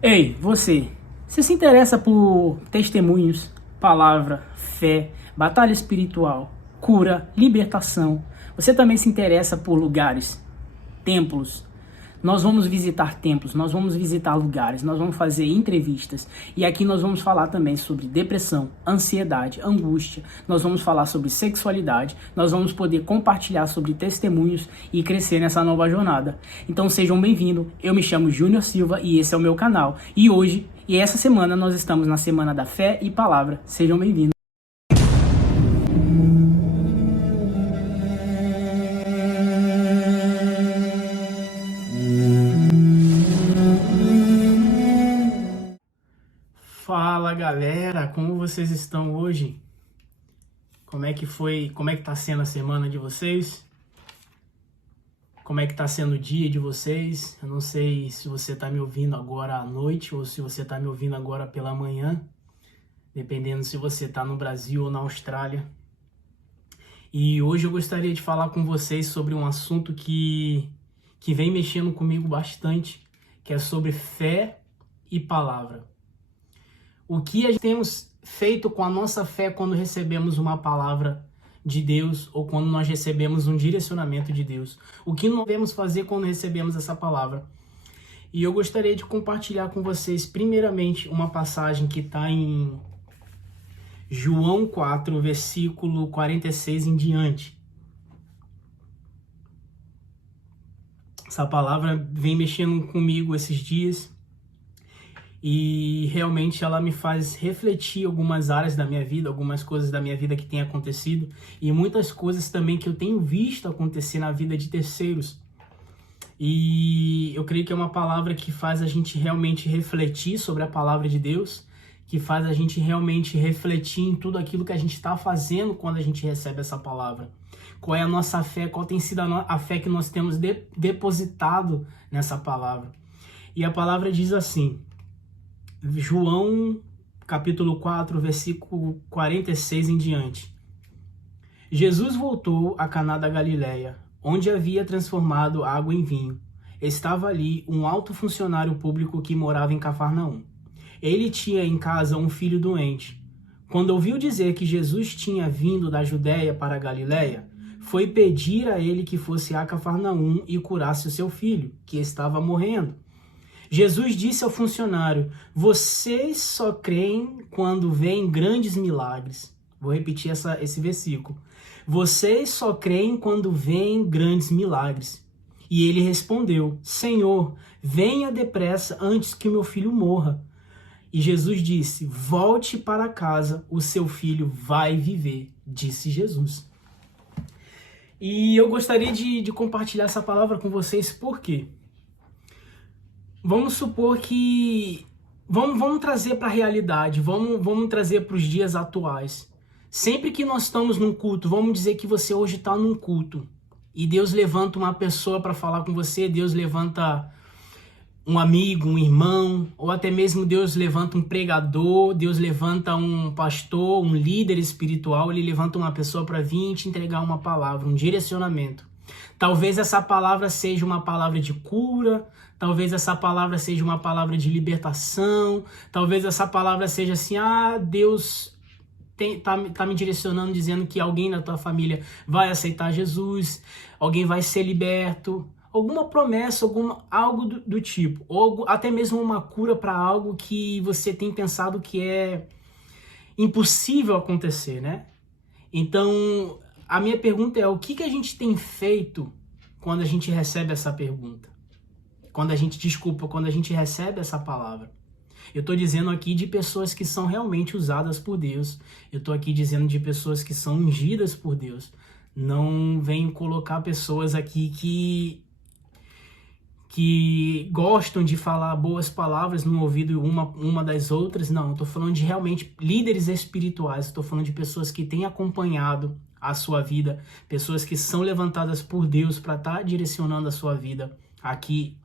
Ei, você se interessa por testemunhos, palavra, fé, batalha espiritual, cura, libertação? Você também se interessa por lugares, templos? Nós vamos visitar templos, nós vamos visitar lugares, nós vamos fazer entrevistas e aqui nós vamos falar também sobre depressão, ansiedade, angústia, nós vamos falar sobre sexualidade, nós vamos poder compartilhar sobre testemunhos e crescer nessa nova jornada. Então sejam bem-vindos, eu me chamo Júnior Silva e esse é o meu canal. E hoje, e essa semana, nós estamos na Semana da Fé e Palavra. Sejam bem-vindos. Fala galera, como vocês estão hoje? Como é que foi, como é que tá sendo a semana de vocês? Como é que tá sendo o dia de vocês? Eu não sei se você tá me ouvindo agora à noite ou se você tá me ouvindo agora pela manhã, dependendo se você tá no Brasil ou na Austrália. E hoje eu gostaria de falar com vocês sobre um assunto que vem mexendo comigo bastante, que é sobre fé e palavra. O que a gente temos feito com a nossa fé quando recebemos uma palavra de Deus ou quando nós recebemos um direcionamento de Deus? O que nós devemos fazer quando recebemos essa palavra? E eu gostaria de compartilhar com vocês, primeiramente, uma passagem que está em João 4, versículo 46 em diante. Essa palavra vem mexendo comigo esses dias. E realmente ela me faz refletir algumas áreas da minha vida, algumas coisas da minha vida que têm acontecido e muitas coisas também que eu tenho visto acontecer na vida de terceiros. E eu creio que é uma palavra que faz a gente realmente refletir sobre a palavra de Deus, que faz a gente realmente refletir em tudo aquilo que a gente está fazendo quando a gente recebe essa palavra. Qual é a nossa fé, qual tem sido a fé que nós temos depositado nessa palavra. E a palavra diz assim, João, capítulo 4, versículo 46 em diante. Jesus voltou a Caná da Galileia, onde havia transformado água em vinho. Estava ali um alto funcionário público que morava em Cafarnaum. Ele tinha em casa um filho doente. Quando ouviu dizer que Jesus tinha vindo da Judéia para a Galileia, foi pedir a ele que fosse a Cafarnaum e curasse o seu filho, que estava morrendo. Jesus disse ao funcionário, vocês só creem quando veem grandes milagres. Vou repetir esse versículo. Vocês só creem quando veem grandes milagres. E ele respondeu, Senhor, venha depressa antes que meu filho morra. E Jesus disse, volte para casa, o seu filho vai viver, disse Jesus. E eu gostaria de compartilhar essa palavra com vocês, por quê? Vamos supor que... Vamos trazer para a realidade, vamos trazer para os dias atuais. Sempre que nós estamos num culto, vamos dizer que você hoje está num culto, e Deus levanta uma pessoa para falar com você, Deus levanta um amigo, um irmão, ou até mesmo Deus levanta um pregador, Deus levanta um pastor, um líder espiritual, ele levanta uma pessoa para vir te entregar uma palavra, um direcionamento. Talvez essa palavra seja uma palavra de cura, talvez essa palavra seja uma palavra de libertação, talvez essa palavra seja assim, Deus tá me direcionando, dizendo que alguém da tua família vai aceitar Jesus, alguém vai ser liberto, alguma promessa, algo do tipo, ou até mesmo uma cura para algo que você tem pensado que é impossível acontecer, né? Então, a minha pergunta é, o que a gente tem feito quando a gente recebe essa pergunta? Quando a gente recebe essa palavra? Eu estou dizendo aqui de pessoas que são realmente usadas por Deus. Eu estou aqui dizendo de pessoas que são ungidas por Deus. Não venho colocar pessoas aqui que gostam de falar boas palavras no ouvido uma das outras. Não, eu estou falando de realmente líderes espirituais. Estou falando de pessoas que têm acompanhado a sua vida, pessoas que são levantadas por Deus para estar direcionando a sua vida aqui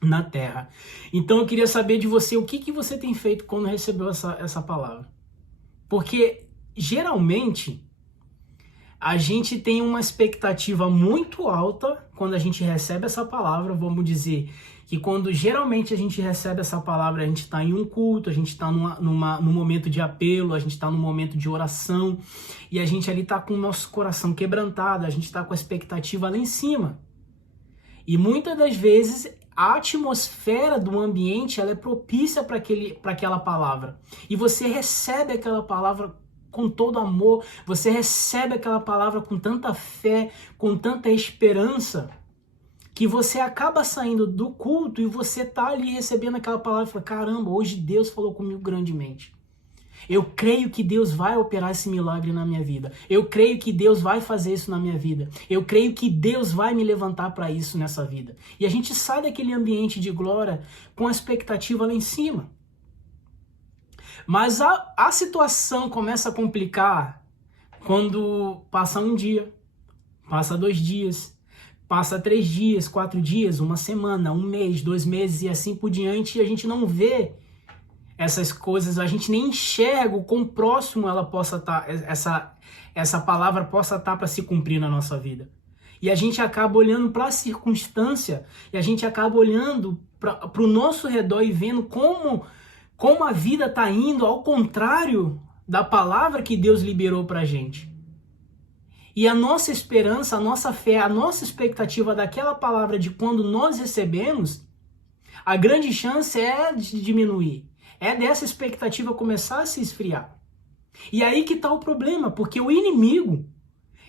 na terra. Então eu queria saber de você, o que você tem feito quando recebeu essa palavra? Porque geralmente a gente tem uma expectativa muito alta quando a gente recebe essa palavra, vamos dizer, que quando geralmente a gente recebe essa palavra, a gente está em um culto, a gente está num momento de apelo, a gente está num momento de oração, e a gente ali está com o nosso coração quebrantado, a gente está com a expectativa lá em cima. E muitas das vezes a atmosfera do ambiente ela é propícia para aquela palavra. E você recebe aquela palavra com todo amor, você recebe aquela palavra com tanta fé, com tanta esperança, que você acaba saindo do culto e você tá ali recebendo aquela palavra e fala, caramba, hoje Deus falou comigo grandemente. Eu creio que Deus vai operar esse milagre na minha vida. Eu creio que Deus vai fazer isso na minha vida. Eu creio que Deus vai me levantar para isso nessa vida. E a gente sai daquele ambiente de glória com a expectativa lá em cima. Mas a situação começa a complicar quando passa um dia, passa 2 dias, passa 3 dias, 4 dias, uma semana, 1 mês, 2 meses e assim por diante, e a gente não vê essas coisas, a gente nem enxerga o quão próximo ela possa estar, essa palavra possa estar para se cumprir na nossa vida. E a gente acaba olhando para a circunstância, e a gente acaba olhando para o nosso redor e vendo como a vida está indo ao contrário da palavra que Deus liberou para a gente. E a nossa esperança, a nossa fé, a nossa expectativa daquela palavra de quando nós recebemos, a grande chance é de diminuir. É dessa expectativa começar a se esfriar. E aí que está o problema, porque o inimigo,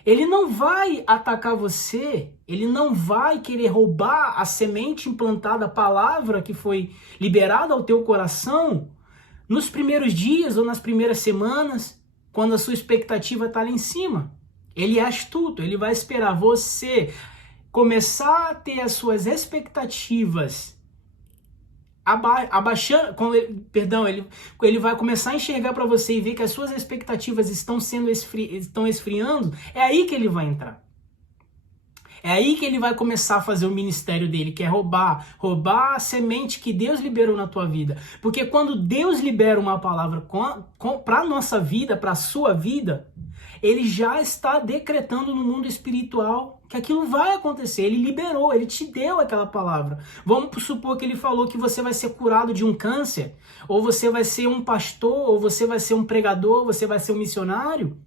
ele não vai atacar você, ele não vai querer roubar a semente implantada, a palavra que foi liberada ao teu coração nos primeiros dias ou nas primeiras semanas, quando a sua expectativa está lá em cima. Ele é astuto, ele vai esperar você começar a ter as suas expectativas abaixando, ele vai começar a enxergar para você e ver que as suas expectativas estão esfriando, é aí que ele vai entrar. É aí que ele vai começar a fazer o ministério dele, que é roubar a semente que Deus liberou na tua vida. Porque quando Deus libera uma palavra para a nossa vida, para a sua vida, ele já está decretando no mundo espiritual que aquilo vai acontecer. Ele liberou, ele te deu aquela palavra. Vamos supor que ele falou que você vai ser curado de um câncer, ou você vai ser um pastor, ou você vai ser um pregador, você vai ser um missionário,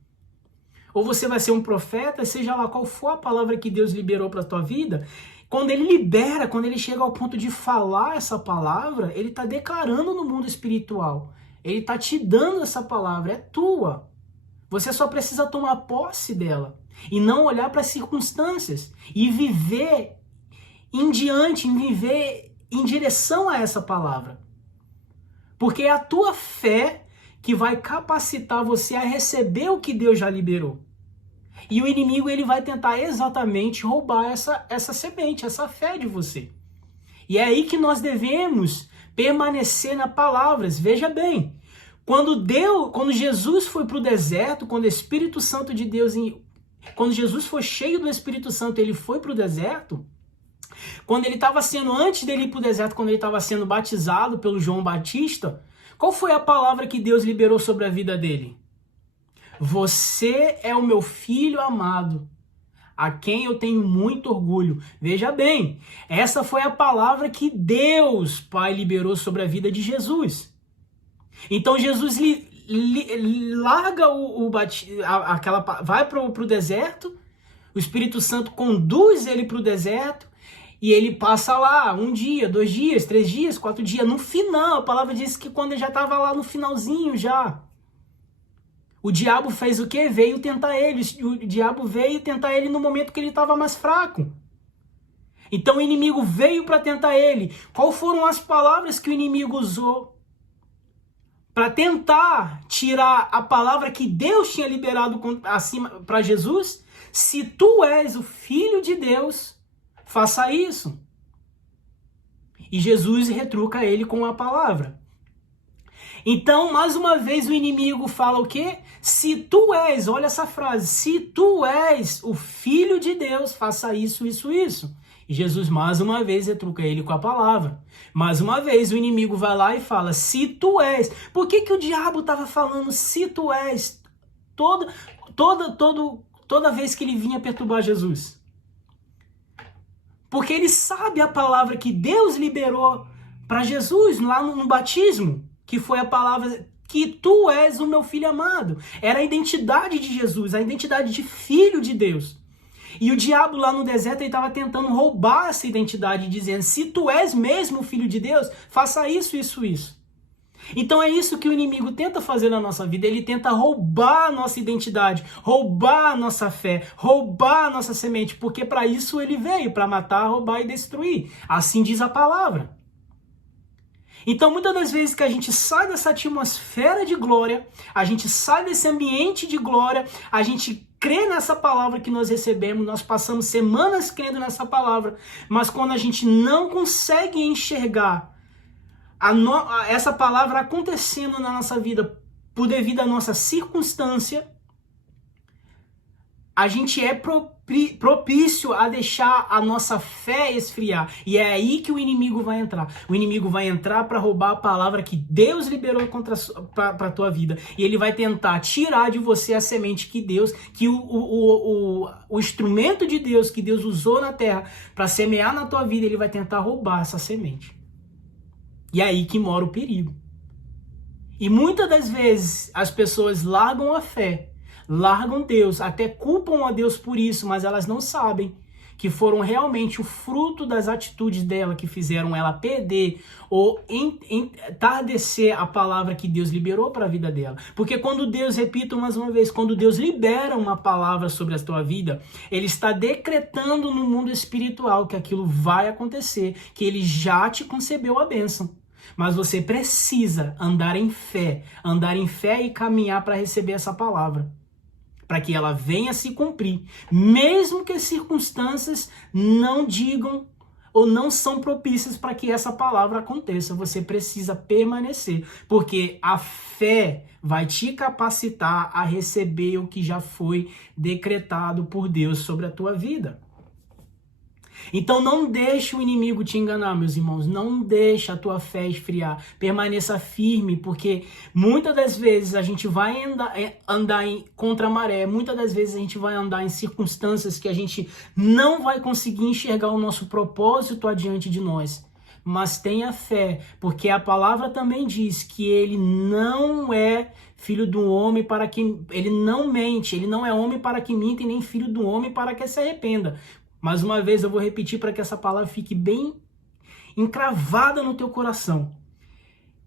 ou você vai ser um profeta, seja lá qual for a palavra que Deus liberou para a tua vida. Quando ele libera, quando ele chega ao ponto de falar essa palavra, ele está declarando no mundo espiritual. Ele está te dando essa palavra, é tua. Você só precisa tomar posse dela e não olhar para as circunstâncias e viver viver em direção a essa palavra. Porque é a tua fé que vai capacitar você a receber o que Deus já liberou. E o inimigo ele vai tentar exatamente roubar essa semente, essa fé de você. E é aí que nós devemos permanecer na palavra. Veja bem, quando Jesus foi para o deserto, quando o Espírito Santo de Deus, quando Jesus foi cheio do Espírito Santo, ele foi para o deserto, quando ele estava sendo, antes dele ir para o deserto, quando ele estava sendo batizado pelo João Batista, qual foi a palavra que Deus liberou sobre a vida dele? Você é o meu filho amado, a quem eu tenho muito orgulho. Veja bem, essa foi a palavra que Deus Pai liberou sobre a vida de Jesus. Então Jesus larga vai para o deserto, o Espírito Santo conduz ele para o deserto, e ele passa lá 1 dia, 2 dias, 3 dias, 4 dias. No final, a palavra diz que quando ele já estava lá no finalzinho já, o diabo fez o quê? Veio tentar ele. O diabo veio tentar ele no momento que ele estava mais fraco. Então o inimigo veio para tentar ele. Qual foram as palavras que o inimigo usou para tentar tirar a palavra que Deus tinha liberado acima para Jesus? Se tu és o Filho de Deus, faça isso. E Jesus retruca ele com a palavra. Então, mais uma vez, o inimigo fala o quê? Se tu és, olha essa frase, se tu és o Filho de Deus, faça isso, isso, isso. E Jesus, mais uma vez, retruca ele com a palavra. Mais uma vez, o inimigo vai lá e fala, se tu és. Por que o diabo estava falando se tu és? Toda vez que ele vinha perturbar Jesus. Porque ele sabe a palavra que Deus liberou para Jesus lá no batismo, que foi a palavra que tu és o meu filho amado. Era a identidade de Jesus, a identidade de filho de Deus. E o diabo lá no deserto estava tentando roubar essa identidade, dizendo, se tu és mesmo filho de Deus, faça isso, isso, isso. Então é isso que o inimigo tenta fazer na nossa vida. Ele tenta roubar a nossa identidade, roubar a nossa fé, roubar a nossa semente, porque para isso ele veio, para matar, roubar e destruir. Assim diz a palavra. Então muitas das vezes que a gente sai dessa atmosfera de glória, a gente sai desse ambiente de glória, a gente crê nessa palavra que nós recebemos, nós passamos semanas crendo nessa palavra, mas quando a gente não consegue enxergar essa palavra acontecendo na nossa vida por devido à nossa circunstância, a gente é propício a deixar a nossa fé esfriar. E é aí que o inimigo vai entrar. O inimigo vai entrar para roubar a palavra que Deus liberou para a tua vida. E ele vai tentar tirar de você a semente que Deus, que o instrumento de Deus que Deus usou na terra para semear na tua vida, ele vai tentar roubar essa semente. E é aí que mora o perigo. E muitas das vezes as pessoas largam a fé, largam Deus, até culpam a Deus por isso, mas elas não sabem que foram realmente o fruto das atitudes dela que fizeram ela perder ou entardecer a palavra que Deus liberou para a vida dela. Porque quando Deus, repito mais uma vez, quando Deus libera uma palavra sobre a tua vida, ele está decretando no mundo espiritual que aquilo vai acontecer, que ele já te concebeu a bênção. Mas você precisa andar em fé e caminhar para receber essa palavra, para que ela venha se cumprir, mesmo que as circunstâncias não digam ou não são propícias para que essa palavra aconteça. Você precisa permanecer, porque a fé vai te capacitar a receber o que já foi decretado por Deus sobre a tua vida. Então não deixe o inimigo te enganar, meus irmãos. Não deixe a tua fé esfriar. Permaneça firme, porque muitas das vezes a gente vai andar contra a maré. Muitas das vezes a gente vai andar em circunstâncias que a gente não vai conseguir enxergar o nosso propósito adiante de nós. Mas tenha fé, porque a palavra também diz que ele não é filho do homem para que... Ele não mente, ele não é homem para que minta e nem filho do homem para que se arrependa. Mais uma vez eu vou repetir para que essa palavra fique bem encravada no teu coração.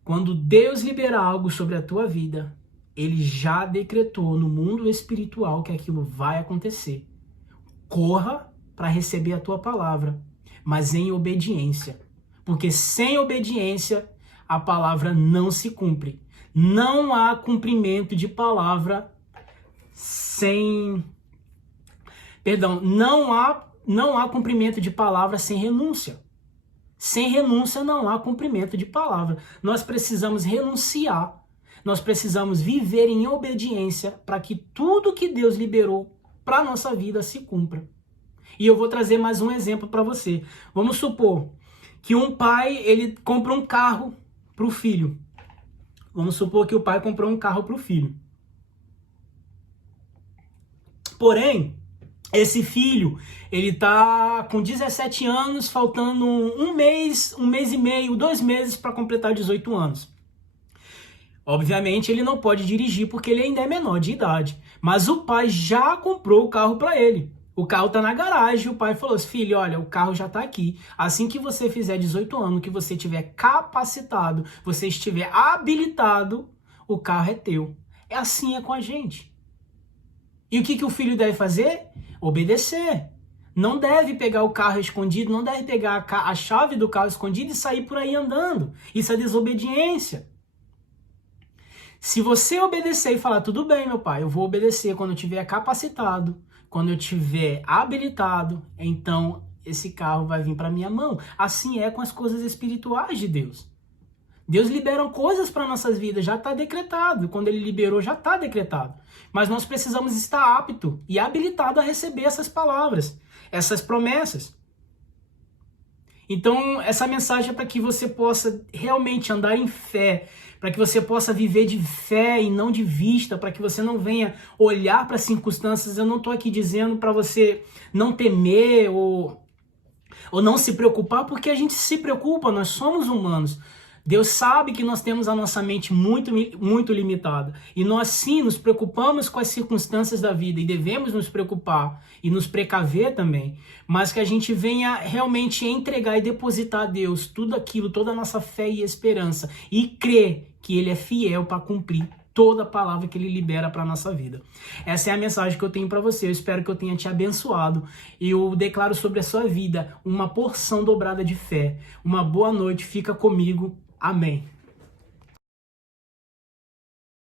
Quando Deus liberar algo sobre a tua vida, ele já decretou no mundo espiritual que aquilo vai acontecer. Corra para receber a tua palavra, mas em obediência. Porque sem obediência, a palavra não se cumpre. Não há cumprimento de palavra sem... Perdão, não há cumprimento de palavra sem renúncia. Sem renúncia não há cumprimento de palavra. Nós precisamos renunciar. Nós precisamos viver em obediência para que tudo que Deus liberou para a nossa vida se cumpra. E eu vou trazer mais um exemplo para você. Vamos supor que um pai ele compra um carro para o filho. Vamos supor que o pai comprou um carro para o filho. Porém, esse filho, ele tá com 17 anos, faltando um mês e meio, 2 meses para completar 18 anos. Obviamente, ele não pode dirigir porque ele ainda é menor de idade. Mas o pai já comprou o carro para ele. O carro tá na garagem, o pai falou assim, filho, olha, o carro já tá aqui. Assim que você fizer 18 anos, que você estiver capacitado, você estiver habilitado, o carro é teu. Assim é com a gente. E o que o filho deve fazer? Obedecer. Não deve pegar o carro escondido, não deve pegar a chave do carro escondido e sair por aí andando. Isso é desobediência. Se você obedecer e falar, tudo bem, meu pai, eu vou obedecer quando eu estiver capacitado, quando eu estiver habilitado, então esse carro vai vir para minha mão. Assim é com as coisas espirituais de Deus. Deus libera coisas para nossas vidas, já está decretado. Quando ele liberou, já está decretado. Mas nós precisamos estar apto e habilitado a receber essas palavras, essas promessas. Então, essa mensagem é para que você possa realmente andar em fé, para que você possa viver de fé e não de vista, para que você não venha olhar para as circunstâncias. Eu não estou aqui dizendo para você não temer ou Ou não se preocupar, porque a gente se preocupa, nós somos humanos. Deus sabe que nós temos a nossa mente muito limitada. E nós sim nos preocupamos com as circunstâncias da vida e devemos nos preocupar e nos precaver também. Mas que a gente venha realmente entregar e depositar a Deus tudo aquilo, toda a nossa fé e esperança. E crer que Ele é fiel para cumprir toda a palavra que Ele libera para a nossa vida. Essa é a mensagem que eu tenho para você. Eu espero que eu tenha te abençoado. Eu declaro sobre a sua vida uma porção dobrada de fé. Uma boa noite. Fica comigo. Amém.